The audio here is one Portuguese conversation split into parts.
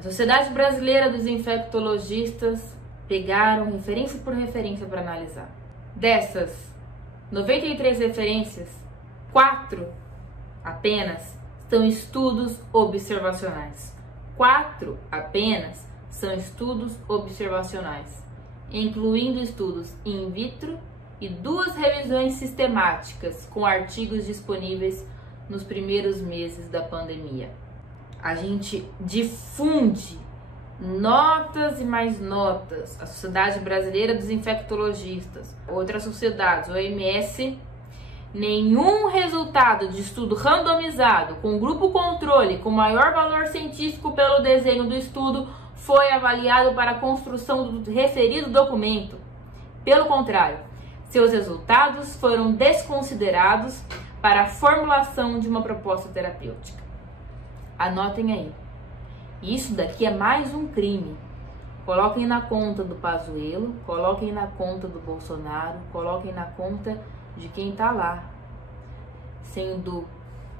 A Sociedade Brasileira dos Infectologistas pegaram referência por referência para analisar. Dessas 93 referências, 4 apenas são estudos observacionais. 4 apenas são estudos observacionais, incluindo estudos in vitro e 2 revisões sistemáticas com artigos disponíveis nos primeiros meses da pandemia. A gente difunde notas e mais notas. A Sociedade Brasileira dos Infectologistas, outras sociedades, OMS, nenhum resultado de estudo randomizado com grupo controle com maior valor científico pelo desenho do estudo foi avaliado para a construção do referido documento. Pelo contrário, seus resultados foram desconsiderados para a formulação de uma proposta terapêutica. Anotem aí. Isso daqui é mais um crime. Coloquem na conta do Pazuello, coloquem na conta do Bolsonaro, coloquem na conta de quem tá lá,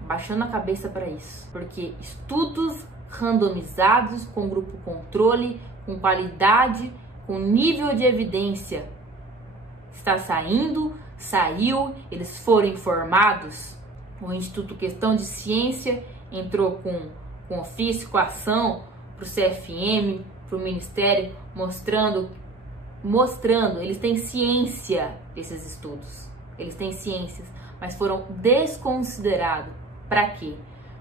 baixando a cabeça para isso. Porque estudos randomizados, com grupo controle, com qualidade, com nível de evidência, está saiu, eles foram informados. O Instituto Questão de Ciência entrou com ofício, com ação para o CFM, para o Ministério, mostrando, eles têm ciência desses estudos, eles têm ciências, mas foram desconsiderados. Para quê?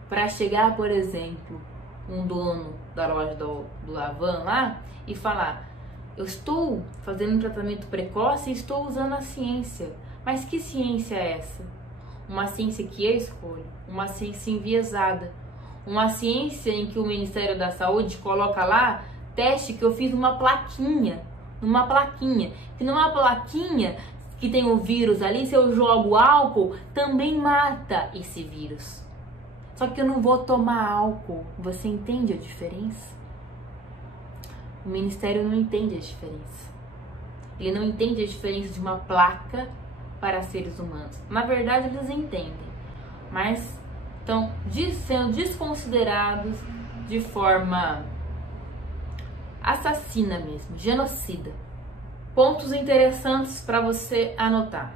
Para chegar, por exemplo, um dono da loja do Avan lá e falar: eu estou fazendo um tratamento precoce e estou usando a ciência. Mas que ciência é essa? Uma ciência que eu escolho, uma ciência enviesada, uma ciência em que o Ministério da Saúde coloca lá teste que eu fiz numa plaquinha, que numa plaquinha que tem o vírus ali, se eu jogo álcool, também mata esse vírus. Só que eu não vou tomar álcool. Você entende a diferença? O Ministério não entende a diferença. Ele não entende a diferença de uma placa para seres humanos. Na verdade, eles entendem, mas estão sendo desconsiderados de forma assassina mesmo, genocida. Pontos interessantes para você anotar.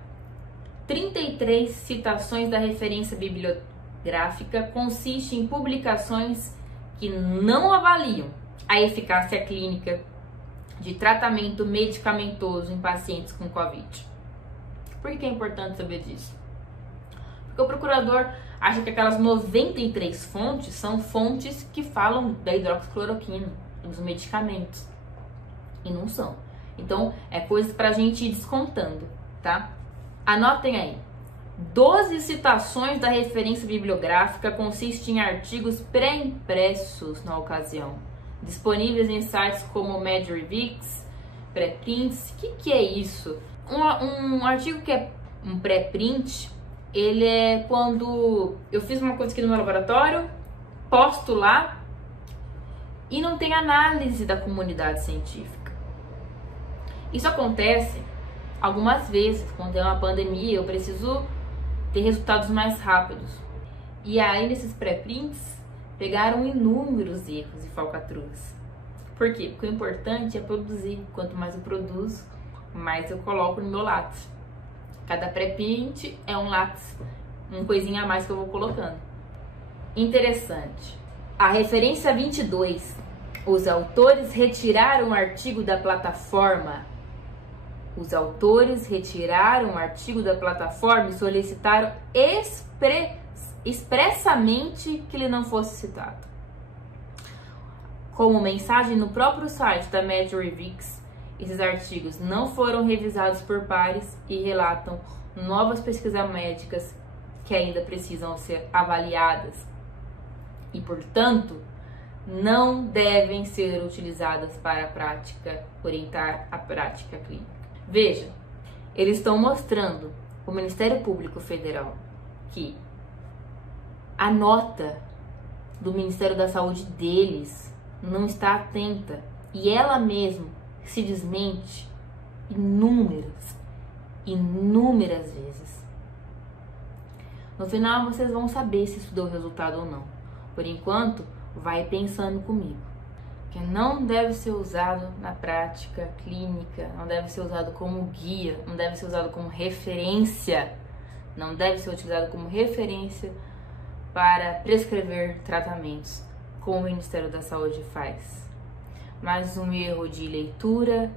33 citações da referência bibliográfica consiste em publicações que não avaliam a eficácia clínica de tratamento medicamentoso em pacientes com Covid. Por que é importante saber disso? Porque o procurador acha que aquelas 93 fontes são fontes que falam da hidroxicloroquina, dos medicamentos. E não são. Então, é coisa pra gente ir descontando, tá? Anotem aí. 12 citações da referência bibliográfica consistem em artigos pré-impressos na ocasião, disponíveis em sites como MedRevix, Preprints. O que é isso? Um artigo que é um pré-print, ele é quando eu fiz uma coisa aqui no meu laboratório, posto lá e não tem análise da comunidade científica. Isso acontece algumas vezes, quando é uma pandemia, eu preciso ter resultados mais rápidos. E aí, nesses pré-prints, pegaram inúmeros erros e falcatruas. Por quê? Porque o importante é produzir. Quanto mais eu produzo, mais eu coloco no meu lápis. Cada pré-print é um lápis, uma coisinha a mais que eu vou colocando. Interessante. A referência 22. Os autores retiraram o artigo da plataforma. Os autores retiraram o artigo da plataforma e solicitaram expressamente que ele não fosse citado. Como mensagem no próprio site da MedRevix, esses artigos não foram revisados por pares e relatam novas pesquisas médicas que ainda precisam ser avaliadas e, portanto, não devem ser utilizadas para orientar a prática clínica. Veja, eles estão mostrando o Ministério Público Federal que a nota do Ministério da Saúde deles não está atenta e ela mesma se desmente inúmeras vezes. No final vocês vão saber se isso deu resultado ou não. Por enquanto, vai pensando comigo. que não deve ser usado na prática clínica, não deve ser usado como guia, não deve ser usado como referência, não deve ser utilizado como referência para prescrever tratamentos, como o Ministério da Saúde faz. Mas um erro de leitura,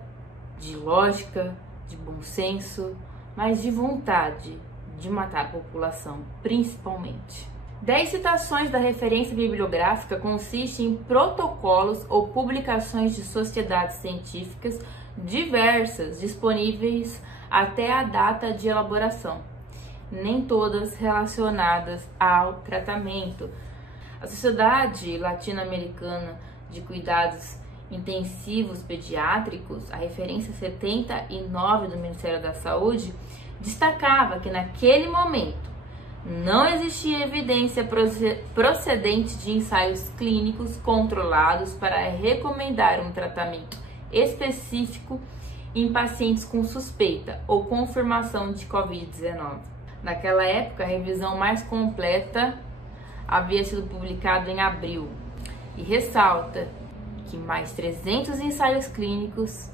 de lógica, de bom senso, mas de vontade de matar a população, principalmente. 10 citações da referência bibliográfica consistem em protocolos ou publicações de sociedades científicas diversas disponíveis até a data de elaboração, nem todas relacionadas ao tratamento. A Sociedade Latino-Americana de Cuidados Intensivos Pediátricos, a referência 79 do Ministério da Saúde, destacava que naquele momento não existia evidência procedente de ensaios clínicos controlados para recomendar um tratamento específico em pacientes com suspeita ou confirmação de Covid-19. Naquela época, a revisão mais completa havia sido publicada em abril e ressalta que mais 300 ensaios clínicos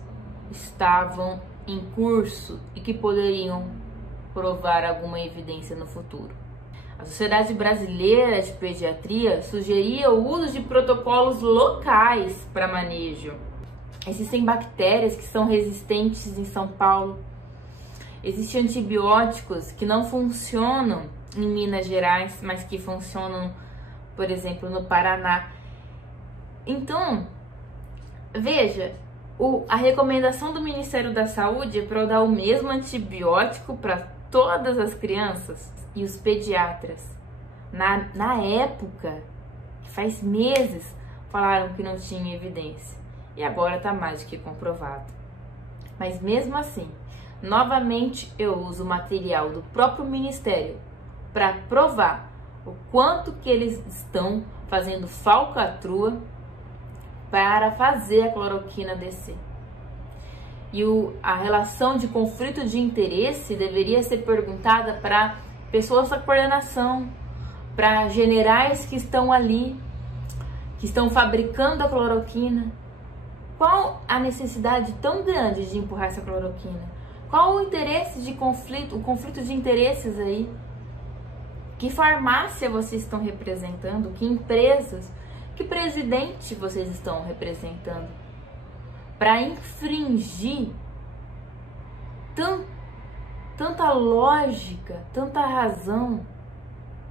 estavam em curso e que poderiam provar alguma evidência no futuro. A Sociedade Brasileira de Pediatria sugeria o uso de protocolos locais para manejo. Existem bactérias que são resistentes em São Paulo. Existem antibióticos que não funcionam em Minas Gerais, mas que funcionam, por exemplo, no Paraná. Então, veja, a recomendação do Ministério da Saúde é para dar o mesmo antibiótico para todas as crianças e os pediatras. Na época, faz meses, falaram que não tinha evidência. E agora está mais do que comprovado. Mas mesmo assim, novamente eu uso o material do próprio Ministério para provar o quanto que eles estão fazendo falcatrua para fazer a cloroquina descer. E a relação de conflito de interesse deveria ser perguntada para pessoas da coordenação, para generais que estão ali, que estão fabricando a cloroquina. Qual a necessidade tão grande de empurrar essa cloroquina? Qual o interesse de conflito, o conflito de interesses aí? Que farmácia vocês estão representando? Que empresas? Que presidente vocês estão representando? Para infringir tanta lógica, tanta razão,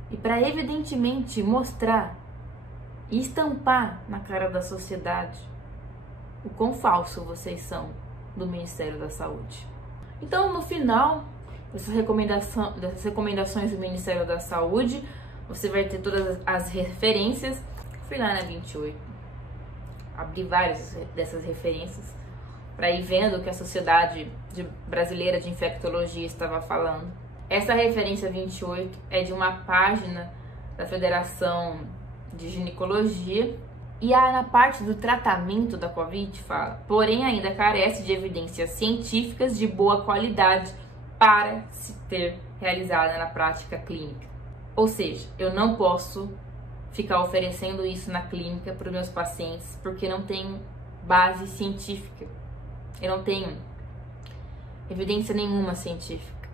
e para evidentemente mostrar e estampar na cara da sociedade o quão falso vocês são do Ministério da Saúde. Então, no final dessas recomendações do Ministério da Saúde, você vai ter todas as referências. Fui lá na 28, abri várias dessas referências para ir vendo o que a Sociedade Brasileira de Infectologia estava falando. Essa referência 28 é de uma página da Federação de Ginecologia e na parte do tratamento da Covid fala, porém ainda carece de evidências científicas de boa qualidade para se ter realizada na prática clínica. Ou seja, eu não posso ficar oferecendo isso na clínica para os meus pacientes porque não tenho base científica. Eu não tenho evidência nenhuma científica.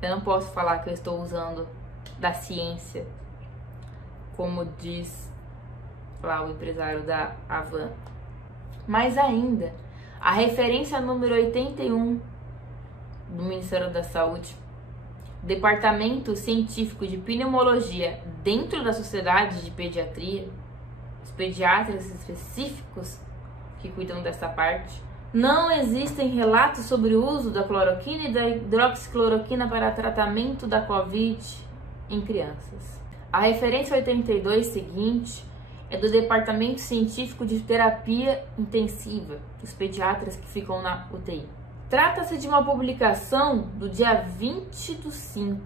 Eu não posso falar que eu estou usando da ciência, como diz lá o empresário da Avan. Mas ainda, a referência número 81 do Ministério da Saúde, Departamento Científico de Pneumologia dentro da Sociedade de Pediatria, os pediatras específicos que cuidam dessa parte, não existem relatos sobre o uso da cloroquina e da hidroxicloroquina para tratamento da Covid em crianças. A referência 82 seguinte é do Departamento Científico de Terapia Intensiva, os pediatras que ficam na UTI. Trata-se de uma publicação do dia 20/5.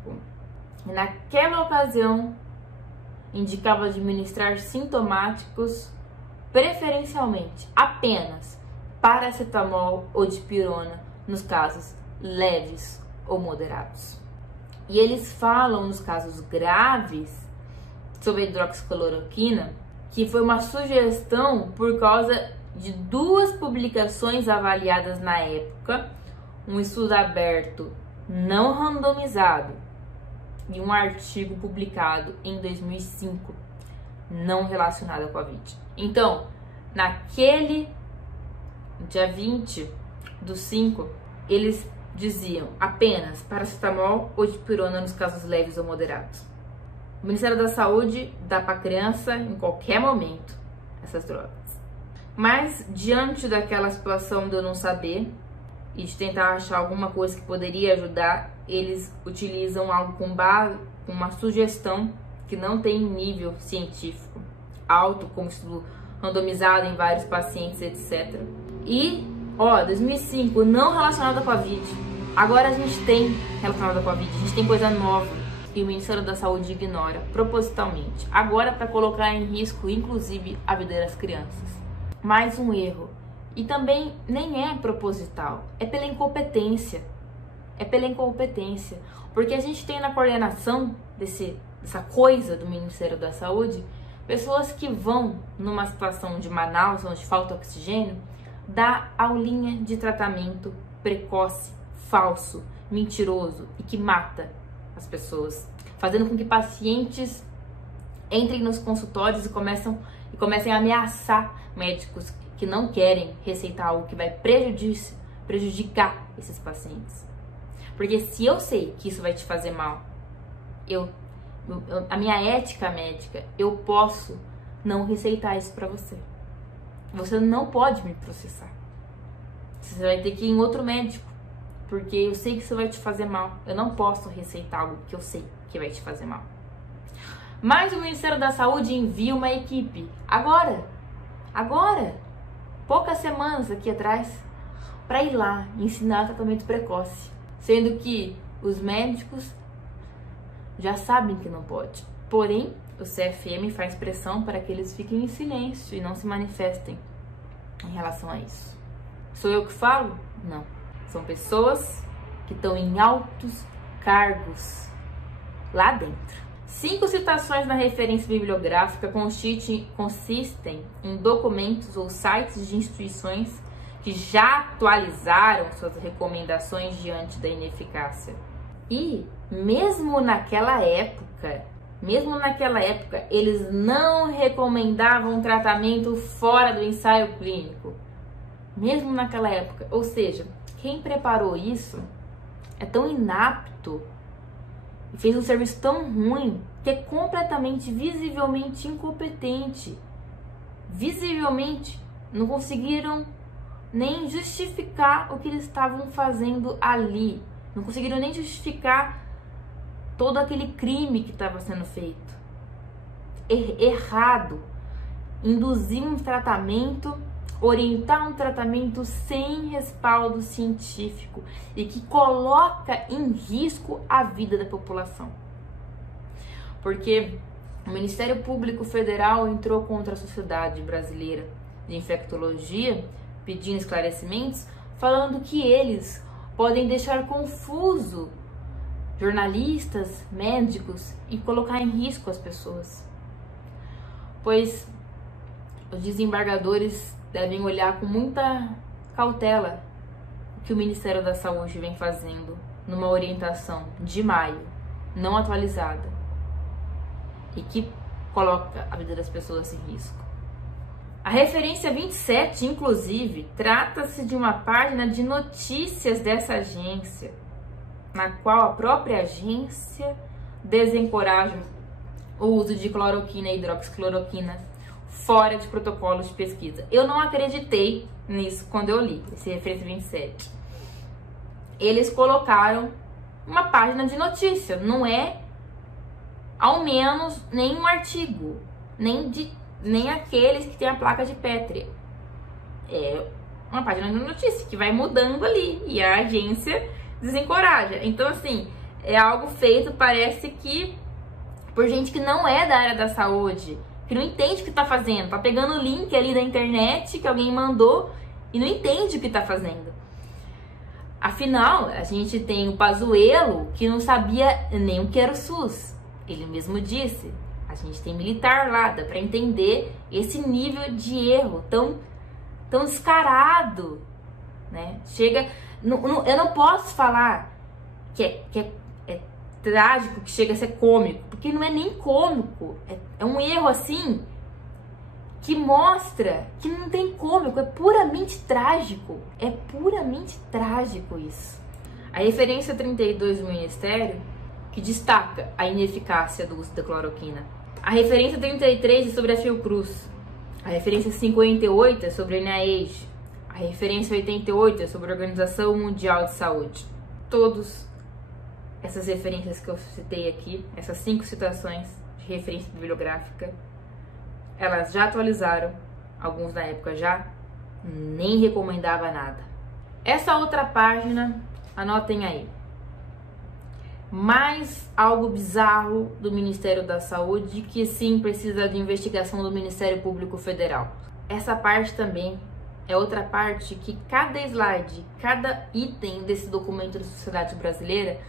E naquela ocasião, indicava administrar sintomáticos, preferencialmente apenas paracetamol ou dipirona, nos casos leves ou moderados. E eles falam, nos casos graves, sobre a hidroxicloroquina, que foi uma sugestão por causa de 2 publicações avaliadas na época, um estudo aberto não randomizado e um artigo publicado em 2005 não relacionado à Covid. Então, naquele dia 20/5, eles diziam apenas paracetamol ou dipirona nos casos leves ou moderados. O Ministério da Saúde dá para criança em qualquer momento essas drogas. Mas, diante daquela situação de eu não saber e de tentar achar alguma coisa que poderia ajudar, eles utilizam algo com base, uma sugestão que não tem nível científico alto, como estudo randomizado em vários pacientes, etc. E, 2005, não relacionado à Covid. Agora a gente tem relacionado à Covid, a gente tem coisa nova e o Ministério da Saúde ignora propositalmente. Agora para colocar em risco, inclusive, a vida das crianças. Mais um erro. E também nem é proposital, é pela incompetência. É pela incompetência. Porque a gente tem na coordenação dessa coisa do Ministério da Saúde, pessoas que vão, numa situação de Manaus, onde falta oxigênio, dar aulinha de tratamento precoce, falso, mentiroso e que mata as pessoas, fazendo com que pacientes entrem nos consultórios e comecem a ameaçar médicos que não querem receitar algo que vai prejudicar esses pacientes. Porque se eu sei que isso vai te fazer mal, a minha ética médica, eu posso não receitar isso para você. Você não pode me processar. Você vai ter que ir em outro médico, porque eu sei que isso vai te fazer mal. Eu não posso receitar algo que eu sei que vai te fazer mal. Mas o Ministério da Saúde envia uma equipe agora, poucas semanas aqui atrás, para ir lá ensinar tratamento precoce, sendo que os médicos já sabem que não pode. Porém, o CFM faz pressão para que eles fiquem em silêncio e não se manifestem em relação a isso. Sou eu que falo? Não. São pessoas que estão em altos cargos lá dentro. 5 citações na referência bibliográfica consistem em documentos ou sites de instituições que já atualizaram suas recomendações diante da ineficácia. E mesmo naquela época, eles não recomendavam tratamento fora do ensaio clínico. Mesmo naquela época. Ou seja, quem preparou isso é tão inapto e fez um serviço tão ruim que é completamente, visivelmente incompetente. Visivelmente, não conseguiram nem justificar o que eles estavam fazendo ali. Não conseguiram nem justificar todo aquele crime que estava sendo feito. Errado. Induzir um tratamento, orientar um tratamento sem respaldo científico e que coloca em risco a vida da população. Porque o Ministério Público Federal entrou contra a Sociedade Brasileira de Infectologia, pedindo esclarecimentos, falando que eles podem deixar confuso jornalistas, médicos e colocar em risco as pessoas. Pois os desembargadores devem olhar com muita cautela o que o Ministério da Saúde vem fazendo numa orientação de maio, não atualizada, e que coloca a vida das pessoas em risco. A referência 27, inclusive, trata-se de uma página de notícias dessa agência, na qual a própria agência desencoraja o uso de cloroquina e hidroxicloroquina fora de protocolos de pesquisa. Eu não acreditei nisso quando eu li esse referência 27. Eles colocaram uma página de notícia, não é ao menos nenhum artigo, nem aqueles que tem a placa de Petri. É uma página de notícia que vai mudando ali e a agência desencoraja. Então, assim, é algo feito, parece que por gente que não é da área da saúde, que não entende o que tá fazendo, tá pegando o link ali da internet que alguém mandou e não entende o que tá fazendo. Afinal, a gente tem o Pazuello que não sabia nem o que era o SUS. Ele mesmo disse, a A gente tem militar lá, dá para entender esse nível de erro tão descarado, né? Chega, eu não posso falar que é trágico, que chega a ser cômico, porque não é nem cômico, é um erro assim que mostra que não tem cômico, é puramente trágico isso. A referência 32 do Ministério, que destaca a ineficácia do uso da cloroquina. A referência 33 é sobre a Fiocruz. A referência 58 é sobre a NIH. A referência 88 é sobre a Organização Mundial de Saúde. Todas essas referências que eu citei aqui, essas 5 citações de referência bibliográfica, elas já atualizaram, alguns na época já nem recomendava nada. Essa outra página, anotem aí. Mais algo bizarro do Ministério da Saúde, que sim precisa de investigação do Ministério Público Federal. Essa parte também é outra parte que cada slide, cada item desse documento da sociedade brasileira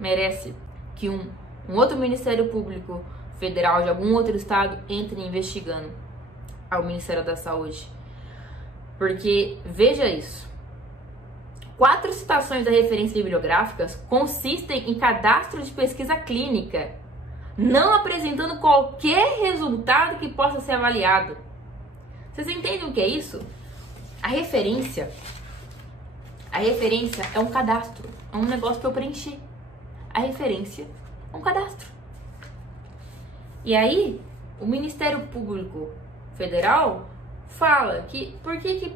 merece que um outro Ministério Público Federal de algum outro estado entre investigando ao Ministério da Saúde. Porque, veja isso, 4 citações da referência bibliográficas consistem em cadastro de pesquisa clínica, não apresentando qualquer resultado que possa ser avaliado. Vocês entendem o que é isso? A referência é um cadastro, é um negócio que eu preenchi. A referência é um cadastro. E aí, o Ministério Público Federal fala que por que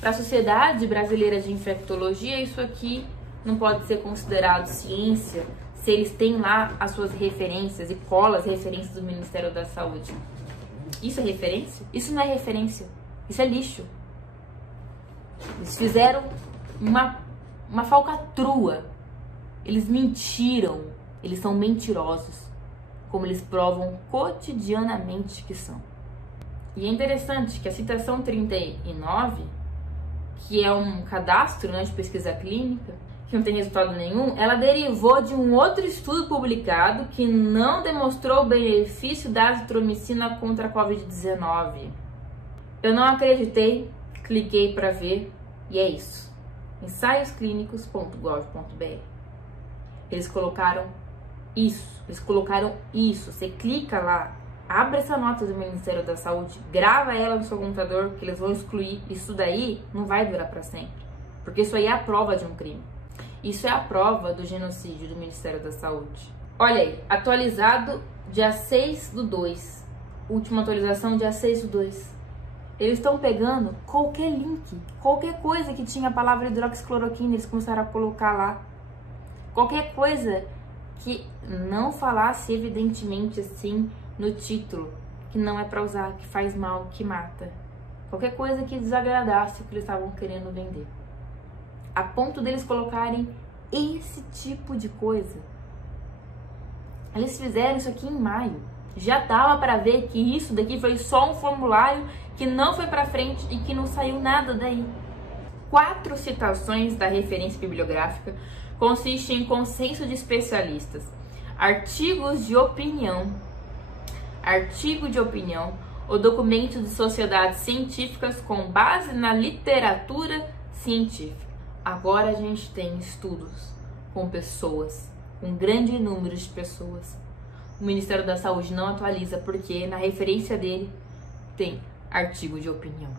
para a Sociedade Brasileira de Infectologia isso aqui não pode ser considerado ciência, se eles têm lá as suas referências e cola as referências do Ministério da Saúde. Isso é referência? Isso não é referência, isso é lixo. Eles fizeram uma falcatrua, eles mentiram, eles são mentirosos, como eles provam cotidianamente que são. E é interessante que a citação 39, que é um cadastro, né, de pesquisa clínica, que não tem resultado nenhum, ela derivou de um outro estudo publicado que não demonstrou o benefício da azitromicina contra a Covid-19. Eu não acreditei, cliquei para ver e é isso. ensaiosclinicos.gov.br. Eles colocaram isso. Você clica lá, abre essa nota do Ministério da Saúde, grava ela no seu computador, que eles vão excluir. Isso daí não vai durar para sempre, porque isso aí é a prova de um crime. Isso é a prova do genocídio do Ministério da Saúde. Olha aí, atualizado dia 6/2. Última atualização dia 6/2. Eles estão pegando qualquer link, qualquer coisa que tinha a palavra hidroxicloroquina, eles começaram a colocar lá. Qualquer coisa que não falasse evidentemente assim no título, que não é para usar, que faz mal, que mata. Qualquer coisa que desagradasse o que eles estavam querendo vender. A ponto deles colocarem esse tipo de coisa. Eles fizeram isso aqui em maio. Já dava para ver que isso daqui foi só um formulário que não foi para frente e que não saiu nada daí. 4 citações da referência bibliográfica consistem em consenso de especialistas, artigos de opinião, artigo de opinião ou documentos de sociedades científicas com base na literatura científica. Agora a gente tem estudos com pessoas, um grande número de pessoas. O Ministério da Saúde não atualiza porque na referência dele tem artigo de opinião.